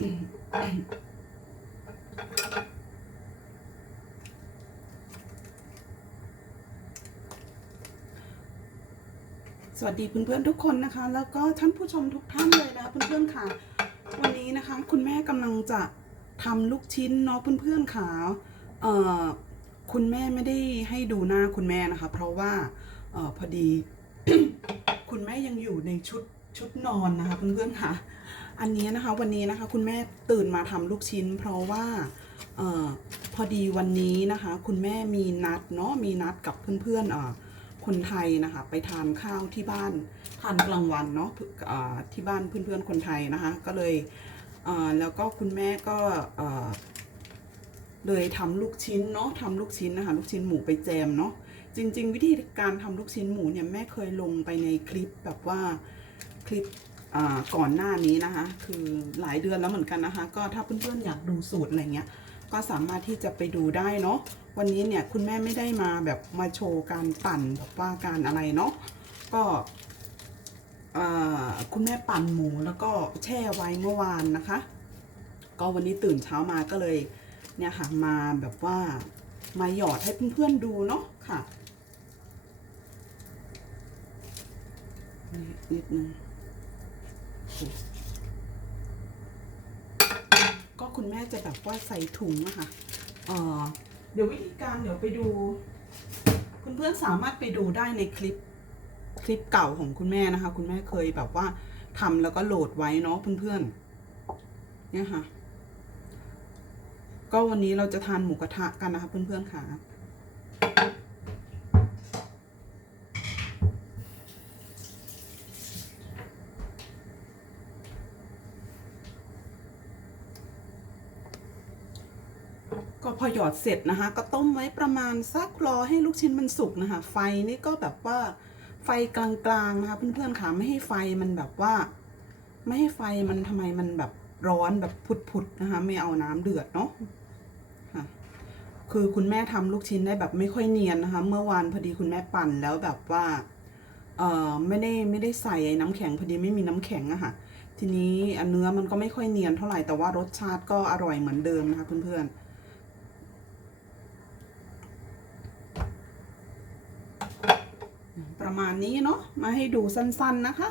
สวัสดีเพื่อนๆทุกคนนะคะ แล้วก็ท่านผู้ชมทุกท่านเลยนะเพื่อนๆค่ะ วันนี้นะคะ คุณแม่กำลังจะทำลูกชิ้นเนาะเพื่อนๆค่ะเอ่อคุณแม่ไม่ได้ให้ดูหน้าคุณแม่นะคะ เพราะว่าเอ่อพอดี คุณแม่ยังอยู่ในชุดชุดนอนนะคะเพื่อนๆค่ะ อันนี้นะคะวันนี้นะคะคุณแม่ตื่นมาทำลูกชิ้น เพราะว่าออพอดีวันนี้นะคะ คุณแม่มีนัดเนาะมีนัดกับเพื่อนๆอคนไทยนะคะไปทานข้าวที่บ้านทานกลางวันเนาะที่บ้านเพื่อนๆคนไทยนะคะ ก็เลยเแล้วก็คุณแม่ก็เลยทำลูกชิ้นเนาะทำลูกชิ้นนะคะลูกชิ้นหมูไปแจมเนาะจริง ๆ วิธีการทำลูกชิ้นหมูเนี่ยแม่เคยลงไปในคลิปแบบว่าคลิป ก่อนหน้านี้นะคะ คือหลายเดือนแล้วเหมือนกันนะคะ ก็ถ้าเพื่อนๆอยากดูสูตรอะไรเงี้ย ก็สามารถที่จะไปดูได้เนาะวันนี้เนี่ยคุณแม่ไม่ได้มาแบบมาโชว์การปั่นแบบว่าการอะไรเนาะก็คุณแม่ปั่นหมูแล้วก็แช่ไว้เมื่อวานนะคะ ก็วันนี้ตื่นเช้ามาก็เลยเนี่ยค่ะมาแบบว่ามาหยอดให้เพื่อนๆดูเนาะค่ะนิดนึง ก็คุณแม่จะแบบว่าใส่ถุงนะคะเออเดี๋ยววิธีการเดี๋ยวไปดู คุณเพื่อนสามารถไปดูได้ในคลิปคลิปเก่าของคุณแม่นะคะ คุณแม่เคยแบบว่าทำแล้วก็โหลดไว้เนาะเพื่อนๆเนี่ยค่ะ ก็วันนี้เราจะทานหมูกระทะกันนะคะเพื่อนๆค่ะ ก็พอหยอดเสร็จนะคะ ก็ต้มไว้ประมาณสักรอให้ลูกชิ้นมันสุกนะคะ ไฟนี่ก็แบบว่าไฟกลางๆนะคะเพื่อนๆค่ะไม่ให้ไฟมันแบบว่า ไม่ให้ไฟมันทำไมมันแบบร้อนแบบพุดๆนะคะ ไม่เอาน้ำเดือดเนาะค่ะคือคุณแม่ทำลูกชิ้นได้แบบไม่ค่อยเนียนนะคะ เมื่อวานพอดีคุณแม่ปั่นแล้วแบบว่าเออไม่ได้ไม่ได้ใส่ไอ้น้ำแข็งพอดีไม่มีน้ำแข็งอะค่ะ ทีนี้เนื้อมันก็ไม่ค่อยเนียนเท่าไหร่แต่ว่ารสชาติก็อร่อยเหมือนเดิมนะคะเพื่อนๆ ประมาณนี้เนาะมาให้ดูสั้นๆนะคะ